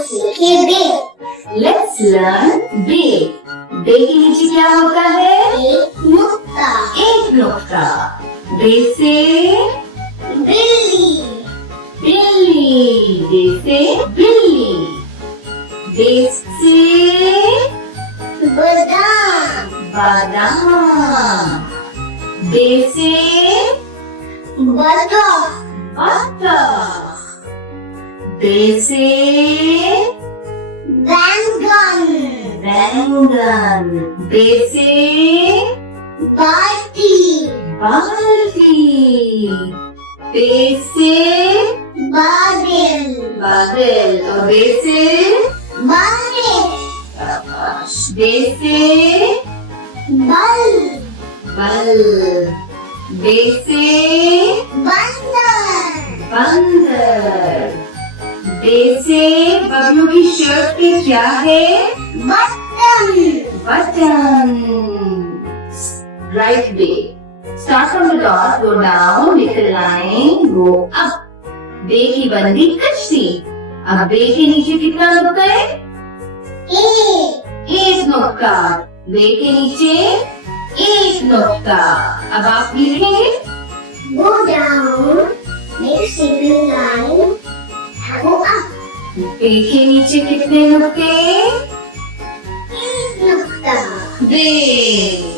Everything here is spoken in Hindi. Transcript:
सीखे बे। Let's learn बे। बे के नीचे क्या होता है? एक नुक्ता। एक नुक्ता। बे से बिल्ली। बिल्ली। बे से बिल्ली। बे से बादाम। बादाम। बे से बतख। बतख। बे से बैंगन। बैंगन। बे से बाल्टी। बाल्टी। बे से बादल। बादल। और बे से बारिश। बे से बल। बल। बे से बंदर। बंदर। बे से बबलू की शर्ट पे क्या है? Button. Button. Right way. Start from the dot, go down, make a line, go up. बे की बंदी कच्ची। अब बे के नीचे कितना नुक्ता है? एक नुक्ता। बे के नीचे एक नुक्ता। अब आप लिखेंगे Go down, make single line, go up. बे के नीचे कितने नुक्ते? एक नुक्ता। बे।